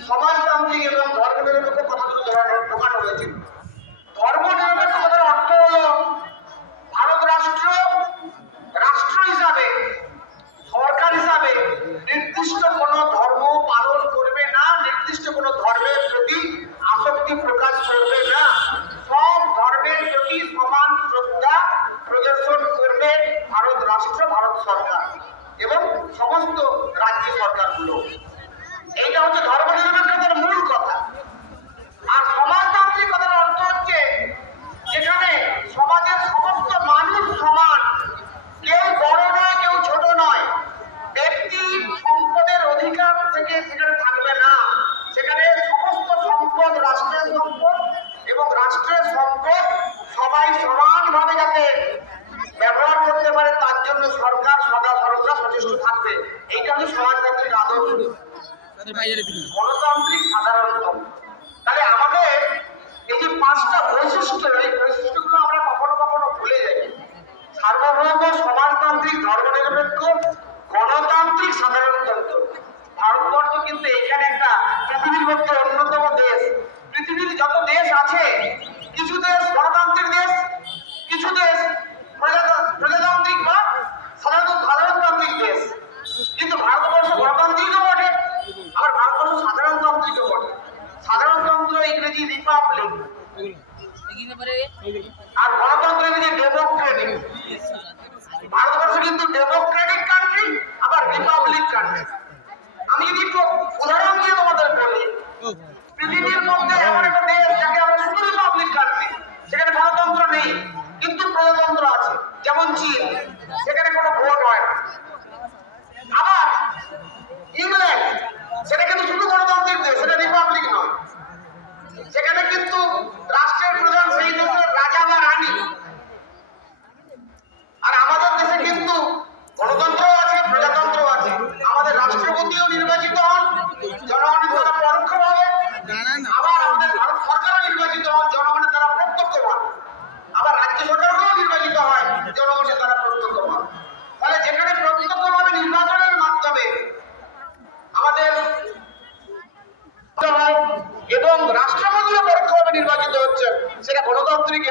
সমাজতান্ত্রিক এবং ধর্মনিরপেক্ষ মধ্যে দুটো ধরা- ঢোকানো হয়েছে গণতান্ত্রিক সাধারণতন্ত্র। তাহলে আমাদের এই যে পাঁচটা বৈশিষ্ট্য, এই বৈশিষ্ট্যগুলো আমরা কখনো কখনো ভুলে যাই। সার্বভৌম সমাজতান্ত্রিক ধর্মনিরপেক্ষ গণতান্ত্রিক সাধারণতন্ত্র। ভারতবর্ষ কিন্তু এখানে একটা পৃথিবীর মধ্যে অন্যতম দেশ। পৃথিবীর যত দেশ আছে ইংরেজি রিপাবলিক আর গণতন্ত্র ইংরেজি ডেমোক্রেটিক ভারতবর্ষ কিন্তু ডেমোক্রেটিক কান্ট্রি আবার রিপাবলিক কান্ট্রি আমি যদি একটু উদাহরণ দিয়ে তোমাদের বলি, পৃথিবীর মধ্যে এমন একটা দেশ যাকে আমরা শুধু রিপাবলিক কান্ট্রি সেখানে গণতন্ত্র নেই, কিন্তু প্রজাতন্ত্র আছে, যেমন চীন। সেখানে কোনো নির্বাচিত হচ্ছে সেটা গণতান্ত্রিক